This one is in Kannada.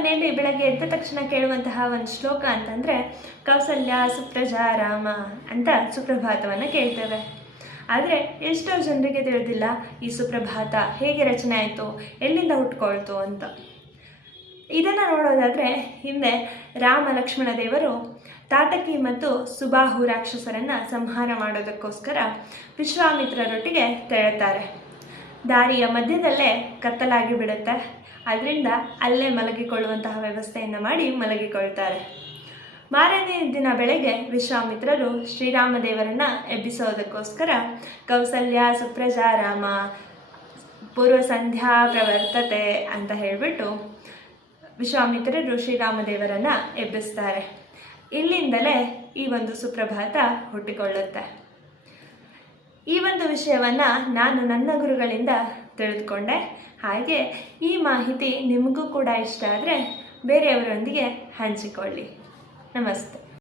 ಮನೆಯಲ್ಲಿ ಬೆಳಗ್ಗೆ ಎದ್ದ ತಕ್ಷಣ ಕೇಳುವಂತಹ ಒಂದು ಶ್ಲೋಕ ಅಂತಂದರೆ ಕೌಸಲ್ಯ ಸುಪ್ರಜಾ ರಾಮ ಅಂತ ಸುಪ್ರಭಾತವನ್ನು ಕೇಳ್ತೇವೆ. ಆದರೆ ಎಷ್ಟೋ ಜನರಿಗೆ ತಿಳಿದಿಲ್ಲ ಈ ಸುಪ್ರಭಾತ ಹೇಗೆ ರಚನೆ ಆಯಿತು, ಎಲ್ಲಿಂದ ಹುಟ್ಕೊಳ್ತು ಅಂತ. ಇದನ್ನು ನೋಡೋದಾದರೆ ಹಿಂದೆ ರಾಮ ಲಕ್ಷ್ಮಣ ದೇವರು ತಾಟಕಿ ಮತ್ತು ಸುಬಾಹು ರಾಕ್ಷಸರನ್ನು ಸಂಹಾರ ಮಾಡೋದಕ್ಕೋಸ್ಕರ ವಿಶ್ವಾಮಿತ್ರರೊಟ್ಟಿಗೆ ತೆರಳುತ್ತಾರೆ. ದಾರಿಯ ಮಧ್ಯದಲ್ಲೇ ಕತ್ತಲಾಗಿ ಬಿಡುತ್ತೆ. ಅದರಿಂದ ಅಲ್ಲೇ ಮಲಗಿಕೊಳ್ಳುವಂತಹ ವ್ಯವಸ್ಥೆಯನ್ನು ಮಾಡಿ ಮಲಗಿಕೊಳ್ತಾರೆ. ಮಾರನೇ ದಿನ ಬೆಳಗ್ಗೆ ವಿಶ್ವಾಮಿತ್ರರು ಶ್ರೀರಾಮದೇವರನ್ನು ಎಬ್ಬಿಸೋದಕ್ಕೋಸ್ಕರ ಕೌಸಲ್ಯ ಸುಪ್ರಜಾ ರಾಮ ಪೂರ್ವ ಸಂಧ್ಯಾ ಪ್ರವರ್ತತೆ ಅಂತ ಹೇಳಿಬಿಟ್ಟು ವಿಶ್ವಾಮಿತ್ರರು ಶ್ರೀರಾಮದೇವರನ್ನು ಎಬ್ಬಿಸ್ತಾರೆ. ಇಲ್ಲಿಂದಲೇ ಈ ಒಂದು ಸುಪ್ರಭಾತ ಹುಟ್ಟಿಕೊಳ್ಳುತ್ತೆ. ಈ ಒಂದು ವಿಷಯವನ್ನು ನಾನು ನನ್ನ ಗುರುಗಳಿಂದ ತಿಳಿದುಕೊಂಡೆ. ಹಾಗೆ ಈ ಮಾಹಿತಿ ನಿಮಗೂ ಕೂಡ ಇಷ್ಟ ಆದರೆ ಬೇರೆಯವರೊಂದಿಗೆ ಹಂಚಿಕೊಳ್ಳಿ. ನಮಸ್ತೆ.